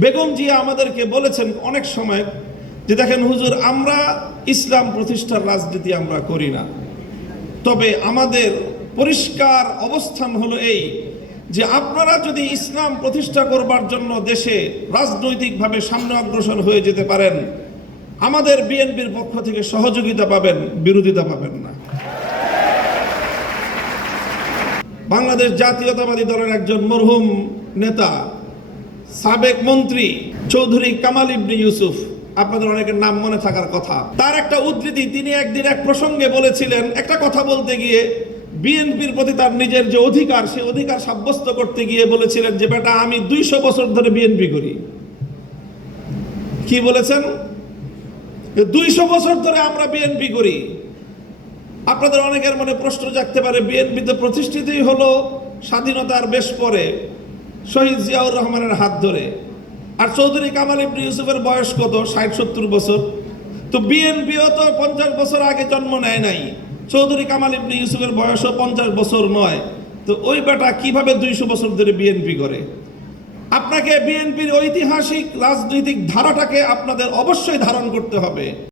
বেগম জিয়া আমাদেরকে বলেছেন অনেক সময় যে দেখেন হুজুর, আমরা ইসলাম প্রতিষ্ঠার রাজনীতি আমরা করি না, তবে আমাদের পরিষ্কার অবস্থান হলো এই যে আপনারা যদি ইসলাম প্রতিষ্ঠা করবার জন্য দেশে রাজনৈতিকভাবে সামনে অগ্রসর হয়ে যেতে পারেন, আমাদের বিএনপির পক্ষ থেকে সহযোগিতা পাবেন, বিরোধিতা পাবেন না। বাংলাদেশ জাতীয়তাবাদী দলের একজন মরহুম নেতা, সাবেক মন্ত্রী চৌধুরী কামাল ইবনে ইউসুফ, আপনাদের অনেকের নাম মনে থাকার কথা, তার একটা উদ্ধৃতি, তিনি একদিন এক প্রসঙ্গে বলেছিলেন, একটা কথা বলতে গিয়ে বিএনপির প্রতি তার নিজের যে অধিকার, সে অধিকার সাব্যস্ত করতে গিয়ে বলেছিলেন যে বেটা, আমি 200 বছর ধরে বিএনপি করি। কি বলেছেন? 200 বছর ধরে আমরা বিএনপি করি। আপনাদের অনেকের মনে প্রশ্ন জাগতে পারে, বিএনপি তো প্রতিষ্ঠিতই হলো স্বাধীনতার বেশ পরে, শহীদ জিয়াউর রহমানের হাত ধরে, আর চৌধুরী কামাল ইবনে ইউসুফের বয়স কত? 60-70 বছর। তো বিএনপিও তো 50 বছর আগে জন্ম নেয় নাই, চৌধুরী কামাল ইবনে ইউসুফের বয়সও 50 বছর নয়। তো ওই বেটা কিভাবে 200 বছর ধরে বিএনপি করে? আপনাকে বিএনপির ঐতিহাসিক রাজনৈতিক ধারাটাকে আপনাদের অবশ্যই ধারণ করতে হবে।